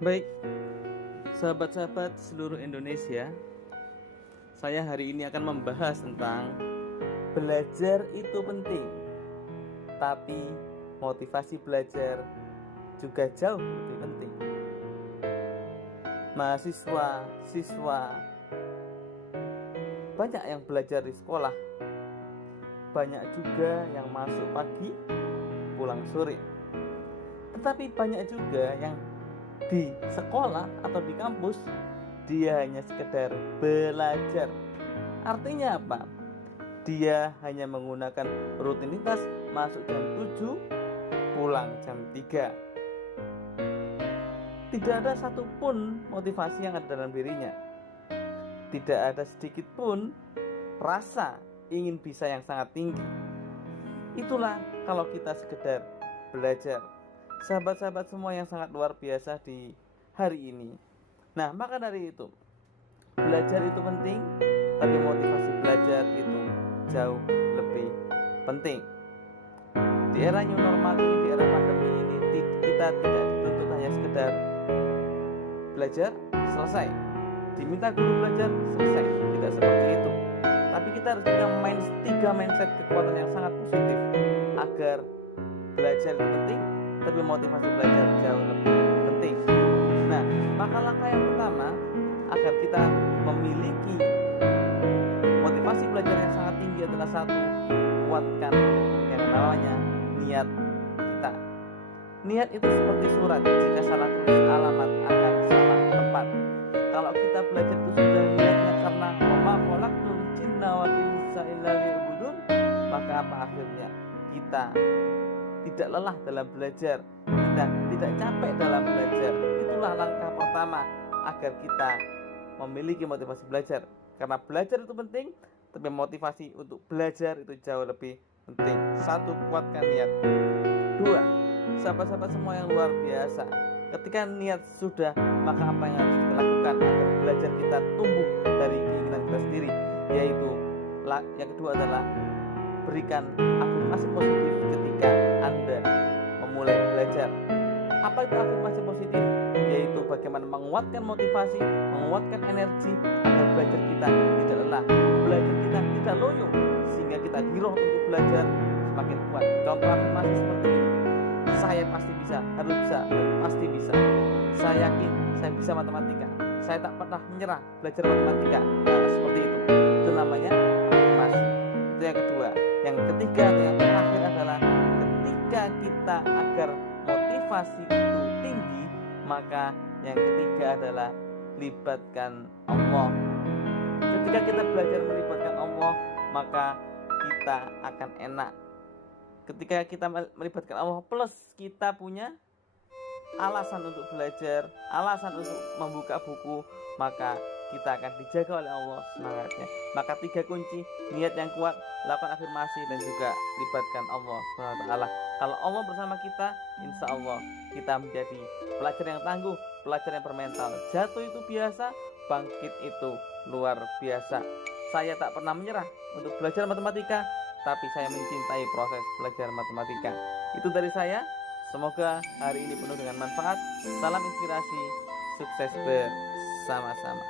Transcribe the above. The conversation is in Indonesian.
Baik, sahabat-sahabat seluruh Indonesia, saya hari ini akan membahas tentang belajar itu penting, tapi motivasi belajar juga jauh lebih penting. Mahasiswa, siswa, banyak yang belajar di sekolah, banyak juga yang masuk pagi, pulang sore. Tetapi banyak juga yang di sekolah atau di kampus dia hanya sekedar belajar. Artinya apa? Dia hanya menggunakan rutinitas masuk jam 7, pulang jam 3. Tidak ada satupun motivasi yang ada dalam dirinya. Tidak ada sedikit pun rasa ingin bisa yang sangat tinggi. Itulah kalau kita sekedar belajar. Sahabat-sahabat semua yang sangat luar biasa di hari ini. Nah, maka dari itu, belajar itu penting, tapi motivasi belajar itu jauh lebih penting. Di era new normal ini, di era pandemi ini, kita tidak dituntut hanya sekedar belajar, selesai. Diminta guru belajar, selesai. Tidak seperti itu. Tapi kita harus punya tiga mindset kekuatan yang sangat positif agar belajar itu penting, tapi motivasi belajar jauh lebih penting. Nah, maka langkah yang pertama agar kita memiliki motivasi belajar yang sangat tinggi adalah satu, kuatkan yang namanya niat kita. Niat itu seperti surat, jika salah tulis alamat akan salah tempat. Kalau kita belajar itu sudah niatnya karena wama khalaqtul jinna wal insa illa liya'budun, maka apa akhirnya? Kita tidak lelah dalam belajar, kita tidak capek dalam belajar. Itulah langkah pertama agar kita memiliki motivasi belajar. Karena belajar itu penting, tapi motivasi untuk belajar itu jauh lebih penting. Satu, kuatkan niat. Dua, sahabat-sahabat semua yang luar biasa, ketika niat sudah, maka apa yang harus kita lakukan agar belajar kita tumbuh dari keinginan kita sendiri? Yaitu yang kedua adalah berikan afirmasi positif ketika Anda memulai belajar. Apa itu afirmasi positif? Yaitu bagaimana menguatkan motivasi, menguatkan energi agar belajar kita tidak lelah, belajar kita tidak loyo, sehingga kita giroh untuk belajar semakin kuat. Contoh afirmasi seperti ini: saya pasti bisa, harus bisa, dan pasti bisa. Saya yakin saya bisa matematika. Saya tak pernah menyerah belajar matematika. Nah, seperti itu. Itu namanya afirmasi. Itu yang kedua. Yang ketiga atau yang terakhir adalah ketika kita agar motivasi itu tinggi, maka yang ketiga adalah libatkan Allah. Ketika kita belajar melibatkan Allah, maka kita akan enak. Ketika kita melibatkan Allah plus kita punya alasan untuk belajar, alasan untuk membuka buku, maka kita akan dijaga oleh Allah semangatnya. Maka tiga kunci: niat yang kuat, lakukan afirmasi, dan juga libatkan Allah SWT. Kalau Allah bersama kita, insya Allah kita menjadi pelajar yang tangguh, pelajar yang bermental. Jatuh itu biasa, bangkit itu luar biasa. Saya tak pernah menyerah untuk belajar matematika, tapi saya mencintai proses belajar matematika. Itu dari saya. Semoga hari ini penuh dengan manfaat. Salam inspirasi, sukses bersama-sama.